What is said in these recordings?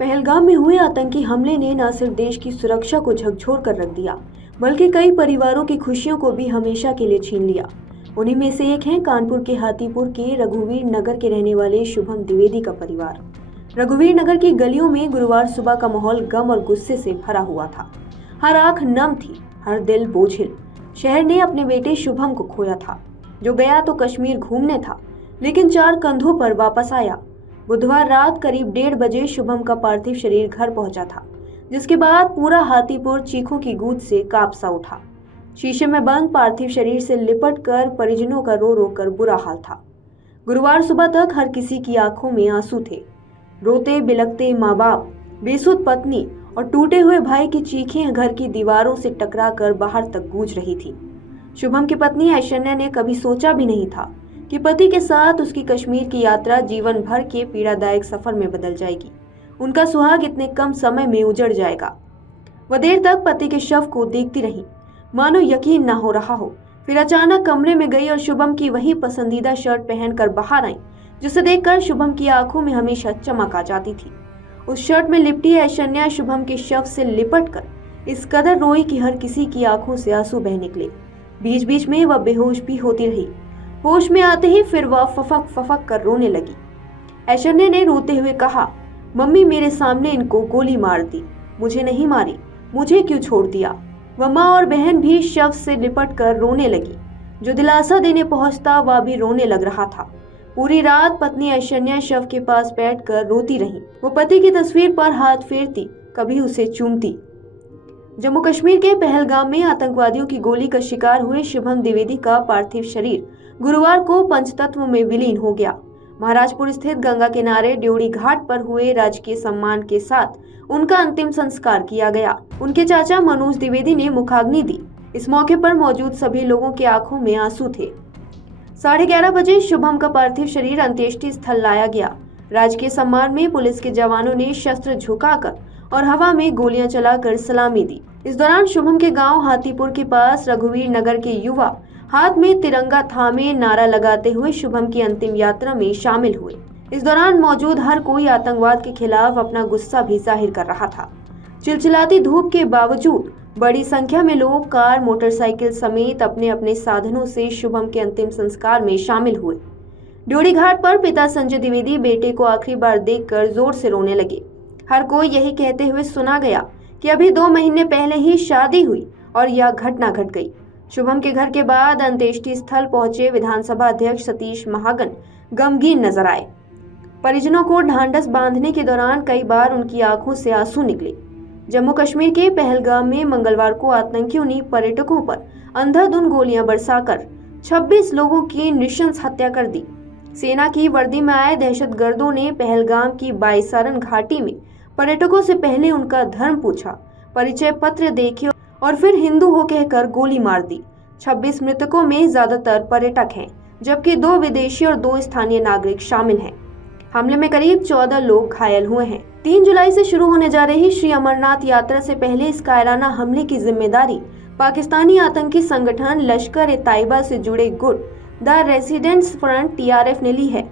पहलगाम में हुए आतंकी हमले ने न सिर्फ देश की सुरक्षा को झकझोर कर रख दिया, बल्कि कई परिवारों की खुशियों को भी हमेशा के लिए छीन लिया। उन्हीं में से एक हैं कानपुर के हाथीपुर के रघुवीर नगर के रहने वाले शुभम द्विवेदी का परिवार। रघुवीर नगर की गलियों में गुरुवार सुबह का माहौल गम और गुस्से से भरा हुआ था। हर आंख नम थी, हर दिल बोझिल। शहर ने अपने बेटे शुभम को खोया था, जो गया तो कश्मीर घूमने था, लेकिन 4 कंधों पर वापस आया। बुधवार रात करीब 1:30 बजे शुभम का पार्थिव शरीर घर पहुंचा था, जिसके बाद पूरा हाथीपुर चीखों की गूंज से कांप सा उठा। शीशे में बंद पार्थिव शरीर से लिपट कर परिजनों का रो रो कर बुरा हाल था। गुरुवार सुबह तक हर किसी की आंखों में आंसू थे। रोते बिलखते माँ बाप, बेसुध पत्नी और टूटे हुए भाई की चीखें घर की दीवारों से टकरा कर बाहर तक गूंज रही थी। शुभम की पत्नी ऐश्वर्या ने कभी सोचा भी नहीं था कि पति के साथ उसकी कश्मीर की यात्रा जीवन भर के पीड़ादायक सफर में बदल जाएगी। उनका सुहाग इतने कम समय में उजड़ जाएगा। वह देर तक पति के शव को देखती रही, मानो यकीन न हो रहा हो। फिर अचानक कमरे में गई और शुभम की वही पसंदीदा शर्ट पहनकर बाहर आई, जिसे देखकर शुभम की आंखों में हमेशा चमक आ जाती थी। उस शर्ट में लिपटी ऐश्वर्या शुभम के शव से लिपटकर इस कदर रोई कि हर किसी की आंखों से आंसू बह निकले। बीच बीच में वह बेहोश भी होती रही। होश में आते ही फिर वह फफक फफक कर रोने लगी। ऐश्वर्या ने रोते हुए कहा, मम्मी मेरे सामने इनको गोली मार दी, मुझे नहीं मारी, मुझे क्यों छोड़ दिया। वह माँ और बहन भी शव से लिपट कर रोने लगी। जो दिलासा देने पहुंचता वह भी रोने लग रहा था। पूरी रात पत्नी ऐश्वर्या शव के पास बैठकर रोती रही। वो पति की तस्वीर पर हाथ फेरती, कभी उसे चूमती। जम्मू कश्मीर के पहलगाम में आतंकवादियों की गोली का शिकार हुए शुभम द्विवेदी का पार्थिव शरीर गुरुवार को पंचतत्व में विलीन हो गया। महाराजपुर स्थित गंगा किनारे ड्योढ़ी घाट पर हुए राजकीय सम्मान के साथ उनका अंतिम संस्कार किया गया। उनके चाचा मनोज द्विवेदी ने मुखाग्नि दी। इस मौके पर मौजूद सभी लोगों के आंखों में आंसू थे। 11:30 बजे शुभम का पार्थिव शरीर अंत्येष्टि स्थल लाया गया। राजकीय सम्मान में पुलिस के जवानों ने शस्त्र झुकाकर और हवा में गोलियां चलाकर सलामी दी। इस दौरान शुभम के गांव हाथीपुर के पास रघुवीर नगर के युवा हाथ में तिरंगा थामे नारा लगाते हुए शुभम की अंतिम यात्रा में शामिल हुए। इस दौरान मौजूद हर कोई आतंकवाद के खिलाफ अपना गुस्सा भी जाहिर कर रहा था। चिलचिलाती धूप के बावजूद बड़ी संख्या में लोग कार, मोटरसाइकिल समेत अपने अपने साधनों से शुभम के अंतिम संस्कार में शामिल हुए। ड्योढ़ी घाट पर पिता संजय द्विवेदी बेटे को आखिरी बार देखकर जोर से रोने लगे। हर कोई यही कहते हुए सुना गया कि अभी 2 महीने पहले ही शादी हुई और यह घटना घट गई। शुभम के घर के बाद अंत्येष्टि स्थल पहुंचे विधानसभा अध्यक्ष सतीश महागन गमगीन नजर आए। परिजनों को ढांढस बांधने के दौरान कई बार उनकी आंखों से आंसू निकले। जम्मू कश्मीर के पहलगाम में मंगलवार को आतंकियों ने पर्यटकों पर अंधाधुंध गोलियां बरसाकर 26 लोगों की नृशंस हत्या कर दी। सेना की वर्दी में आए दहशतगर्दों ने पहलगाम की बाईसारन घाटी में पर्यटकों से पहले उनका धर्म पूछा, परिचय पत्र देखे और फिर हिंदू हो कहकर गोली मार दी। 26 मृतकों में ज्यादातर पर्यटक हैं, जबकि 2 विदेशी और 2 स्थानीय नागरिक शामिल हैं। हमले में करीब 14 लोग घायल हुए हैं। 3 जुलाई से शुरू होने जा रही श्री अमरनाथ यात्रा से पहले इस कायराना हमले की जिम्मेदारी पाकिस्तानी आतंकी संगठन लश्कर-ए-तैयबा से जुड़े गुट द रेजिडेंट्स फ्रंट TRF ने ली है।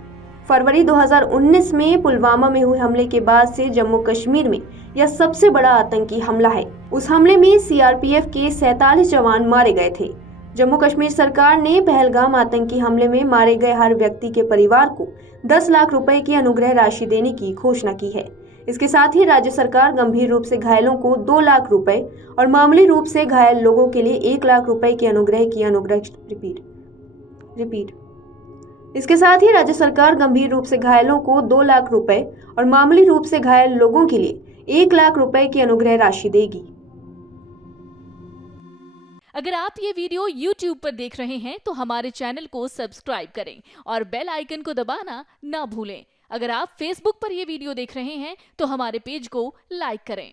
फरवरी 2019 में पुलवामा में हुए हमले के बाद से जम्मू कश्मीर में यह सबसे बड़ा आतंकी हमला है। उस हमले में CRPF के 47 जवान मारे गए थे। जम्मू कश्मीर सरकार ने पहलगाम आतंकी हमले में मारे गए हर व्यक्ति के परिवार को 10 लाख रुपए की अनुग्रह राशि देने की घोषणा की है। इसके साथ ही राज्य सरकार गंभीर रूप से घायलों को 2 लाख रुपए और मामूली रूप से घायल लोगों के लिए 1 लाख रुपए की इसके साथ ही राज्य सरकार गंभीर रूप से घायलों को 2 लाख रुपए और मामूली रूप से घायल लोगों के लिए 1 लाख रुपए की अनुग्रह राशि देगी। अगर आप ये वीडियो YouTube पर देख रहे हैं तो हमारे चैनल को सब्सक्राइब करें और बेल आइकन को दबाना ना भूलें। अगर आप Facebook पर ये वीडियो देख रहे हैं तो हमारे पेज को लाइक करें।